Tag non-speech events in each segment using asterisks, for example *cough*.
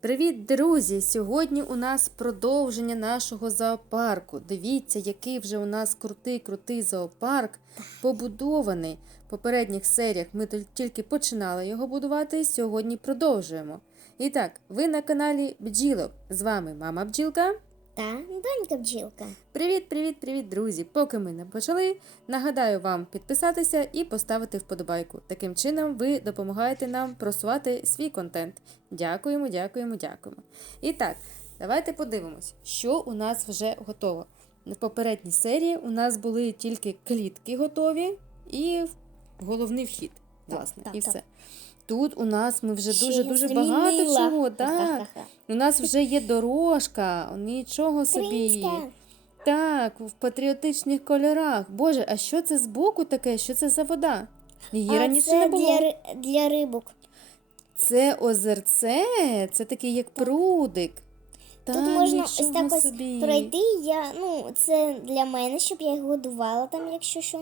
Привіт, друзі! Сьогодні у нас продовження нашого зоопарку. Дивіться, який вже у нас крутий крутий зоопарк побудований. В попередніх серіях ми тільки- тільки починали його будувати, сьогодні продовжуємо. І так, ви на каналі Бджілок. З вами мама бджілка. Та донька бджілка. Привіт, привіт, привіт, друзі! Поки ми не почали, нагадаю вам підписатися і поставити вподобайку. Таким чином ви допомагаєте нам просувати свій контент. Дякуємо, дякуємо, дякуємо. І так, давайте подивимось, що у нас вже готово. В попередній серії у нас були тільки клітки готові і головний вхід. Власне, так, і так. Тут у нас ми вже дуже-дуже багато чого. Так. У нас вже є дорожка, нічого собі. Так, в патріотичних кольорах. Боже, а що це збоку таке? Що це за вода? Її А раніше це не було. для, для рибок. Це озерце, це такий як прудик. Та, Тут можна ось так ось собі. пройти. Я, ну, це для мене, щоб я їх годувала там, якщо що.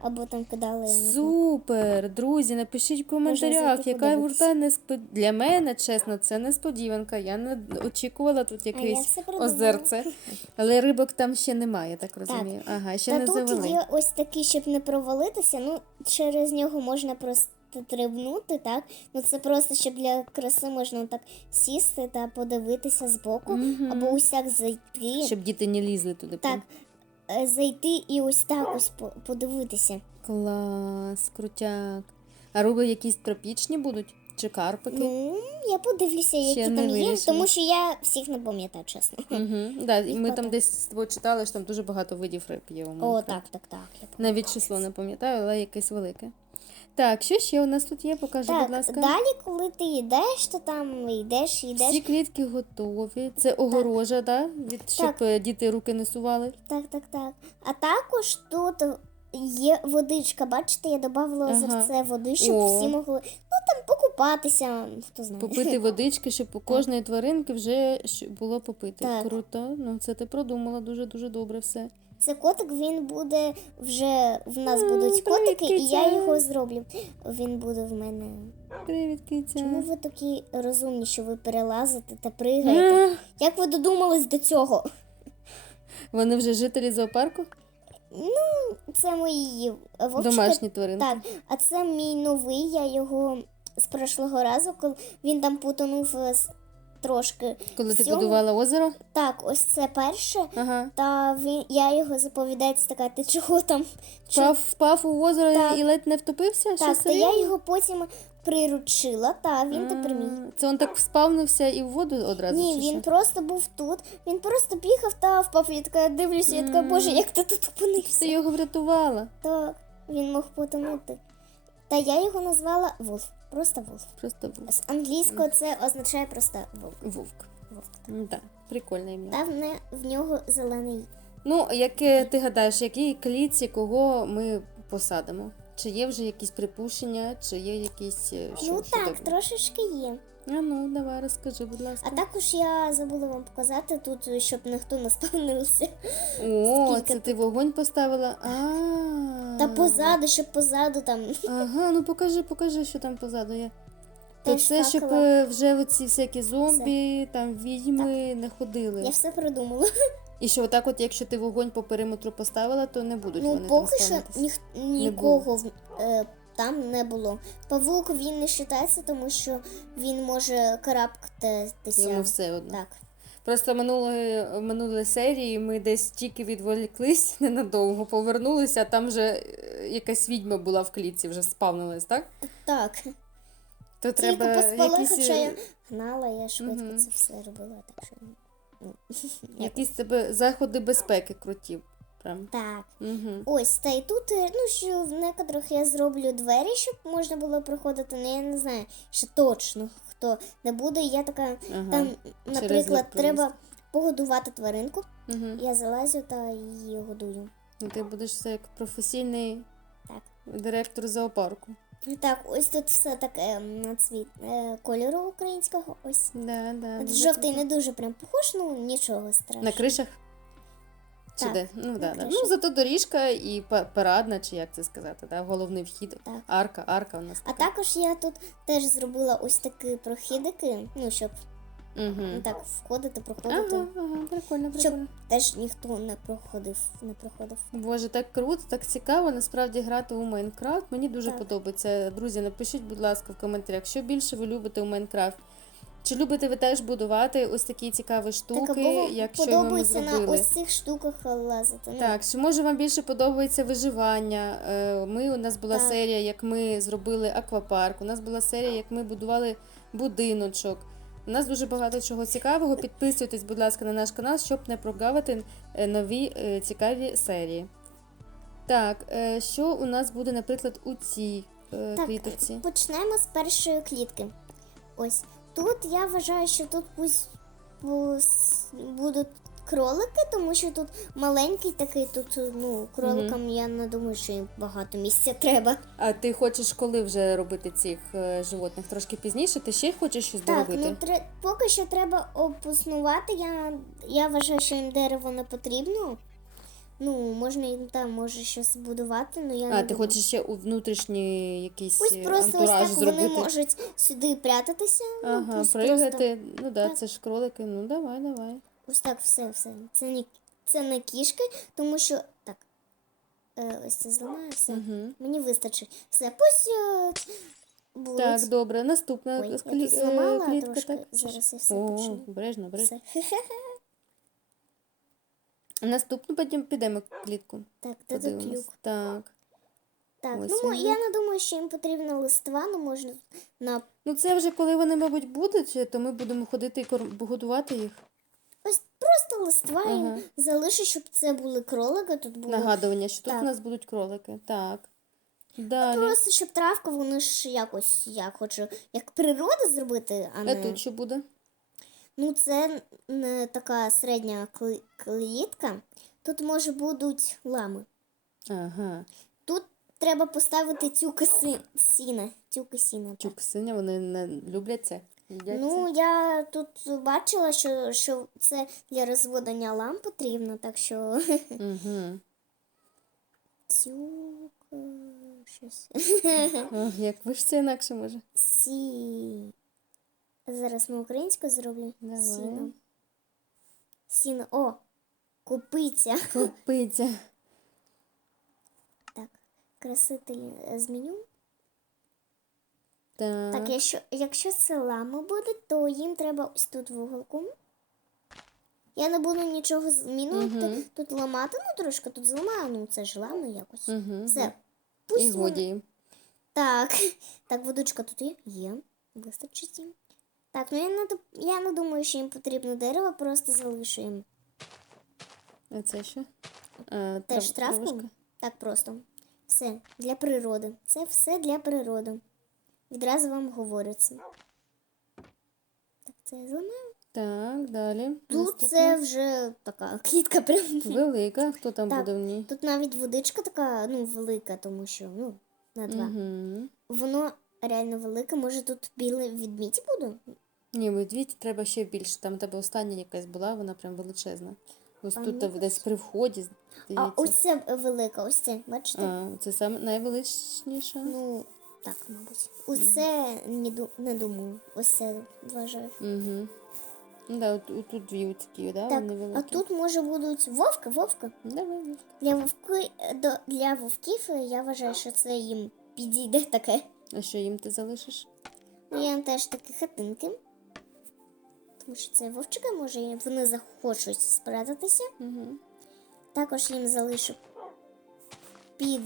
Або там кидала я не знаю. Супер, друзі, напишіть в коментарях, зайти яка подивитися. гурта неспод... для мене, чесно, це несподіванка. Я не очікувала тут я якесь все придумала. озерце. Але рибок там ще немає, я так розумію. Ага, ще Та не тут завели. є ось такий, щоб не провалитися. Ну, через нього можна просто трибнути, так? Ну це просто щоб для краси можна так сісти та подивитися збоку, Мгм. або ось так зайти. Щоб діти не лізли туди. Так, е, зайти і ось так ось подивитися. Клас, крутяк. А риби якісь тропічні будуть? Чи карпики? Ну, я подивлюся, які Ще там є, тому що я всіх не пам'ятаю, чесно. Угу. Да, і ми там десь почитали, читали, що там дуже багато видів риб є у. О, так, так, так. Я Навіть число не пам'ятаю, але якесь велике. Так, що ще у нас тут є? Покажи, Так, будь ласка. далі, коли ти йдеш, то там йдеш, йдеш. Всі клітки готові. Це огорожа, да? Від, щоб Так. е, діти руки не сували. Так, так, так. А також тут є водичка. Бачите, я додавала Ага. озерце води, щоб О. всі могли ну там покупатися, хто знає. Попити *laughs* водички, щоб у кожної тваринки вже було попити. Так. Круто. Ну, це ти продумала дуже-дуже добре все. Це котик, він буде вже в нас М, будуть привіт, котики, і я киця. його зроблю. Він буде в мене. Привіт, киця. Чому ви такі розумні, що ви перелазите та пригаєте? А, Як ви додумались до цього? Вони вже жителі зоопарку? Ну, Це мої вовчика. Домашні тваринки. Так, а це мій новий. Я його з прошлого разу, коли він там потонув е, трошки. Коли ти в цьому. будувала озеро? Так, ось це перше. Ага. Та він я його заповідається така, ти чого там? Чо- Впав, впав у озеро Так. і ледь не втопився? Так, та серйозно? я його потім приручила, та він тепер мій. А, Це він так спавнився і в воду одразу? Ні, чи він що? просто був тут. Він просто бігав та впав. Я така дивлюся, я така, боже, як ти тут опинився? Ти його врятувала. Так, він мог потонути. Та я його назвала Вулф. Просто Вулф. Просто вовк. З англійського це означає просто вовк. Вовк. Вовк. М, Да, прикольне ім'я. Та в, не, в нього зелений. Ну, яке ти гадаєш, якій клітці кого ми посадимо? Чи є вже якісь припущення, чи є якісь. е, Що, ну що так, трошечки є. А ну, давай, розкажи, будь ласка. А також я забула вам показати тут, щоб ніхто не спавнився. О, скільки це ти вогонь поставила. А. Та позаду, щоб позаду там. Ага, ну покажи, покажи, що там позаду є. То Теж це, щоб факела. е, вже оці всякі зомбі, там відьми не ходили. Я все придумала. І що отак, от, якщо ти вогонь по периметру поставила, то не будуть Ну, вони там поки що спавнитися. ніх, нікого в- е, там не було. Павук він не вважається, тому що він може карабкатися. Йому все одно. Так. Просто минулої, минулої серії ми десь тільки відволіклись *laughs* ненадовго, повернулися, а там вже е, якась відьма була в клітці, вже спавнилась, так? Так. То Тільки треба поспала, якісь, хоча я е, гнала, я швидко Мгм. це все робила, так що. Ну, *laughs* якісь тебе заходи безпеки круті. Прям. Так. Угу. Ось, та й тут, е, ну що в некоторих я зроблю двері, щоб можна було проходити, але я не знаю, ще точно хто не буде. Я така, Ага. там, наприклад, треба погодувати тваринку. Угу. Я залазю та її годую. Ну, ти будеш все як професійний Так. директор зоопарку. Так, ось тут все таке на цвіт е, кольору українського. Ось. Да, да, От Жовтий не дуже прям похож, ну нічого страшного. На кришах? Чи Так, де? Ну, да, да. ну, зато доріжка і па- парадна, чи як це сказати, да? головний вхід. Так. Арка, арка у нас А також я тут теж зробила ось такі прохідики, ну щоб Угу. Так, входити, проходити. Ага, ага, прикольно, Щоб теж ніхто не проходив, не проходив. Боже, так круто, так цікаво насправді грати у Майнкрафт. Мені дуже Так. подобається. Друзі, напишіть, будь ласка, в коментарях, що більше ви любите у Майнкрафт. Чи любите ви теж будувати ось такі цікаві штуки, так, або як що ми подобається на ось цих штуках лазити. Ну, Так, чи може вам більше подобається виживання? Е, Ми у нас була Так. серія, як ми зробили аквапарк. У нас була серія, як ми будували будиночок. У нас дуже багато чого цікавого. Підписуйтесь, будь ласка, на наш канал, щоб не прогавити е, нові е, цікаві серії. Так, що у нас буде, наприклад, у цій Так, кліточці? почнемо з першої клітки. Ось тут я вважаю, що тут пусть будуть кролики, тому що тут маленький такий, тут ну, кроликам я не думаю, що їм багато місця треба. А ти хочеш коли вже робити цих е, животних? Трошки пізніше? Ти ще хочеш щось Так, доробити? ну тре- поки що треба опуснувати. Я, я вважаю, що їм дерево не потрібно. Ну, можна їм там може щось будувати, але я А, не ти думаю. хочеш ще у внутрішній якийсь Пусть е, просто ось антураж так зробити? вони можуть сюди прятатися. ну, Ага, пусть пригати. Ну да, Так. це ж кролики. Ну давай, давай. Ось так, все, все. Це не, це не кішки, тому що. Так. Е, ось це зламаю, все. Угу. Мені вистачить. Все, пусть е, будуть. Так, добре. Наступна Ой, я клі- тут зламала е, клітка, трошки. так? Зараз я все О, почну. обережно, обережно. Все. *laughs* Наступну потім підемо клітку. Так, тут Подивимось. Так. Так, Ось ну він. я не думаю, що їм потрібна листва, ну можна на Ну це вже коли вони, мабуть, будуть, то ми будемо ходити і кор- годувати їх. ось просто листва Ага. їм залишу, щоб це були кролики. Тут було Нагадування, що тут у нас будуть кролики. Так. Далі. просто щоб травка, вони ж якось я хочу як природа зробити, а А не тут що буде? Ну це не така середня клітка. Тут може будуть лами. Ага. Тут треба поставити тюки си- сіна. Тюки сіна. так. Вони не люблять це. Їдять Ну, це. я тут бачила, що, що це для розводення лам потрібно, так що Угу. *laughs* тюк щось. Ох, як ви ж це інакше може? Сі. Зараз на українську зроблю. Давай. Сіно. Сіно. О! Купиця. Копиця. Так, краситель е, зміню. Так. Так, якщо, якщо це лами будуть, то їм треба ось тут в уголку. Я не буду нічого змінювати. Мгм. Тут ламати, ну трошки тут зламаю, ну це ж лами якось. Угу. Все. І Пусть вони- годі їм. Так. *laughs* Так, водичка тут є? Є. Вистачить їм. Так, ну я не, я не думаю, що їм потрібно дерево, просто залишу їм А це що? А, теж трав- травку. Так просто. Все для природи. Це все для природи. Відразу вам говорю це. Так, це я зламаю. Так, далі. Тут Наступна. це вже така *laughs* клітка прям. Велика. Хто там Так. буде в ній? Тут навіть водичка така, ну, велика, тому що, ну, на два. Угу. Воно реально велике. Може тут білий відмідь буду? Ні, медвідь треба ще більше. Там у тебе остання якась була, вона прям величезна. Ось А тут ну, десь при вході, А здається. ось це велика, ось це, бачите? А, це саме найвеличніша. Ну, так, мабуть. Оце не, ду- не думаю. Ось це вважаю. Угу. Ну, да, от, от тут дві такі, да, Так, вони великі. а тут може будуть вовки, вовки. Давай, Вовка. Для вовки до для вовків е, я вважаю, що це їм підійде таке. А що їм ти залишиш? Ну, я їм теж такі хатинки. Тому що це вовчика може, вони захочуть спрятатися. Угу. Також їм залишу під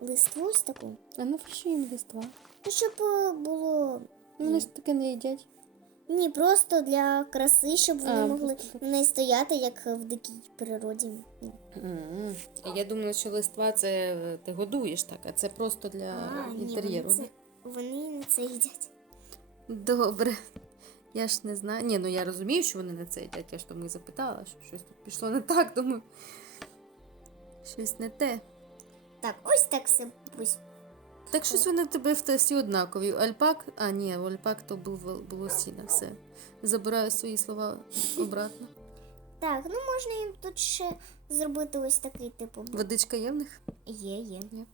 листву ось таку. А ну що їм листва? Ну, щоб е, було. Ну, Вони ж таке не їдять. Ні, просто для краси, щоб вони А, могли просто так. стояти, як в дикій природі. Ну, М. Я думала, що листва це е, ти годуєш так, а це просто для А, ні, інтер'єру. вони, це, вони не це їдять. Добре. Я ж не знаю. Ні, ну я розумію, що вони не це їдять. Я ж тому і запитала, що щось тут пішло не так, думаю. Щось не те. Так, ось так все пусть. Так щось вони в тебе в- всі однакові. Альпак, а ні, у альпак то був, було сіна. Все. Забираю свої слова обратно. Так, ну можна їм тут ще зробити ось такий типу. Водичка є в них? Є, є. Є.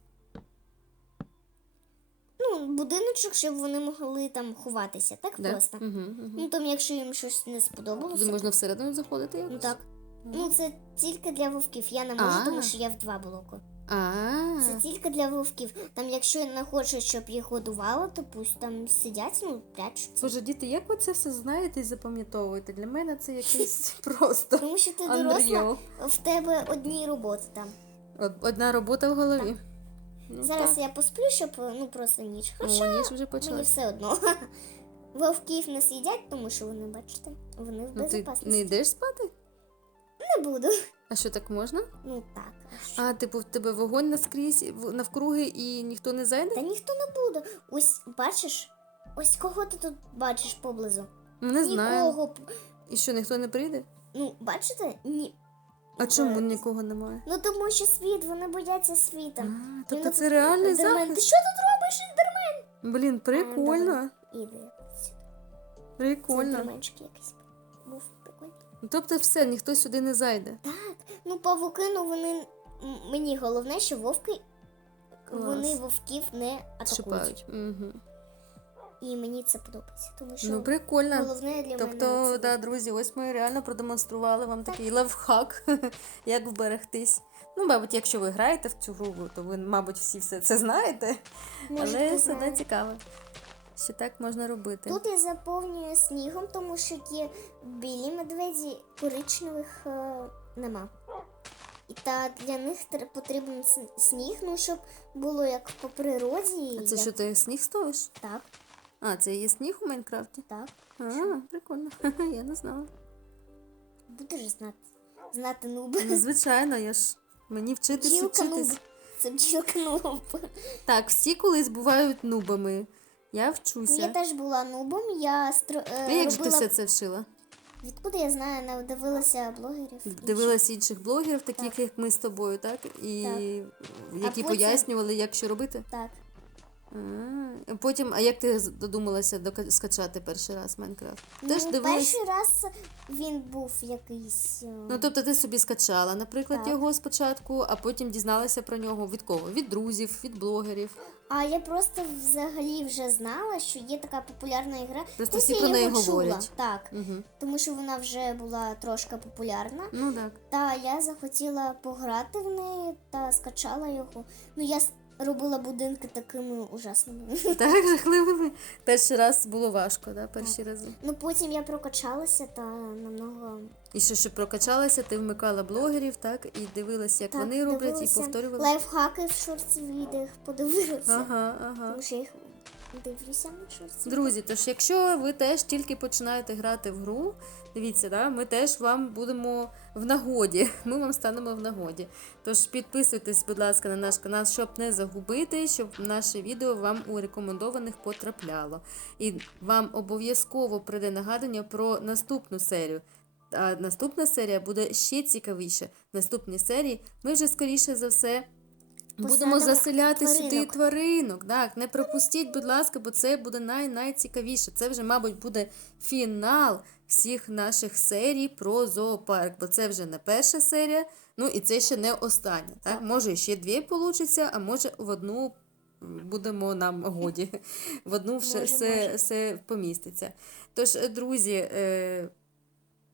Ну, ну, будиночок, щоб вони могли там ховатися. Так Да? просто. Угу, угу. Ну там, якщо їм щось не сподобалося. Туди можна всередину заходити якось? Ну так. Ну це тільки для вовків. Я не можу, А. тому що я в два блоку. А, Це тільки для вовків. Там, якщо не хочеш, щоб їх годувало, то пусть там сидять, ну прячуться. Боже, діти, як ви це все знаєте і запам'ятовуєте? Для мене це якийсь *laughs* просто Тому що ти доросла, в тебе одні роботи там. Од- Одна робота в голові. Ну, Зараз так. я посплю, щоб ну просто ніч. О, Хоча ніж вже мені почалась. все одно. *laughs* Вовків не сидять, тому що вони, бачите, вони в Ну, ти не йдеш спати? Не буду. А що так можна? Ну так. а? А, типу, в тебе вогонь наскрізь навкруги і ніхто не зайде? Та ніхто не буде. Ось бачиш, ось кого ти тут бачиш поблизу? Ну, Не знаю. Нікого. І що, ніхто не прийде? Ну, бачите? Ні. А чому нікого немає? Ну тому що світ, вони бояться світа. А, тобто це реальний Ендермен. Ти що тут робиш, ендермен? Блін, прикольно. Іди. Прикольно. ендерменчик якийсь був прикольний. Ну, Тобто все, ніхто сюди не зайде. Так, ну павуки, ну вони мені головне, що вовки Клас. вони вовків не атакують. Угу. І мені це подобається. Тому що Ну, прикольно. головне для Тобто, мене це да, друзі, ось ми реально продемонстрували вам такий лайфхак, *laughs* як вберегтись. Ну, мабуть, якщо ви граєте в цю гру, то ви, мабуть, всі все це знаєте. Може, Але все одно цікаво, що так можна робити. Тут я заповнюю снігом, тому що є білі медведі, коричневих е, нема. І та для них потрібен сніг, ну щоб було як по природі. А це як... що ти сніг ставиш? Так, А, це є сніг у Майнкрафті? так. А, прикольно. *laughs* Я не знала. Будеш знати. Знати нуби. Ну, звичайно, я ж мені вчитись і Бджілка нуб. вчитись. Це бджілка нуб. Так, всі колись бувають нубами. Я Ну, вчуся. Я теж була нубом, я стро... е, А як же ти все це вшила? Відкуди я знаю, не дивилася блогерів. Дивилась інших блогерів, таких як ми з тобою, так? І Так. які потім- пояснювали, як що робити. Так. А, Потім, а як ти додумалася дока- скачати перший раз Майнкрафт? Теж ну, дивилась. перший раз він був якийсь. е, Ну, тобто ти собі скачала, наприклад, Так. його спочатку, а потім дізналася про нього від кого? Від друзів, від блогерів. А я просто взагалі вже знала, що є така популярна ігра. Просто всі я про неї його чула, говорять. Так, Угу. тому що вона вже була трошки популярна. Ну так. Та я захотіла пограти в неї та скачала його. Ну я с- робила будинки такими ужасними. *laughs* Так, жахливими. Перший раз було важко, да, перші рази. Ну потім я прокачалася та намного І що, ще прокачалася, ти вмикала блогерів, так, і дивилася, як так, вони роблять, дивилася. і повторювала. Лайфхаки в шорт відео подивилася. Ага, ага. Тому що я їх дивлюся на шорт Друзі, тож якщо ви теж тільки починаєте грати в гру, дивіться, да, ми теж вам будемо в нагоді. *laughs* Ми вам станемо в нагоді. Тож підписуйтесь, будь ласка, на наш канал, щоб не загубити, щоб наше відео вам у рекомендованих потрапляло. І вам обов'язково прийде нагадування про наступну серію. А наступна серія буде ще цікавіше. В наступній серії ми вже скоріше за все. Будемо заселяти сюди тваринок. тваринок. Так, не пропустіть, будь ласка, бо це буде най найцікавіше. Це вже, мабуть, буде фінал всіх наших серій про зоопарк, бо це вже не перша серія, ну і це ще не остання. Так? Так. Може, ще дві получиться, а може в одну будемо нам годі. *laughs* В одну все, Може, все, може. все поміститься. Тож, е, друзі.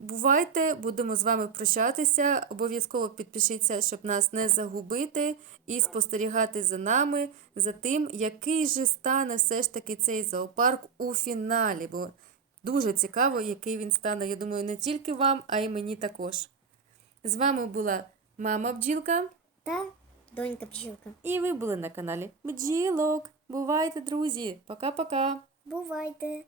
Бувайте, будемо з вами прощатися. Обов'язково підпишіться, щоб нас не загубити, і спостерігати за нами, за тим, який же стане все ж таки цей зоопарк у фіналі. Бо дуже цікаво, який він стане. Я думаю, не тільки вам, а й мені також. З вами була мама бджілка, та донька бджілка. і ви були на каналі Бджілок. Бувайте, друзі! Пока-пока! Бувайте!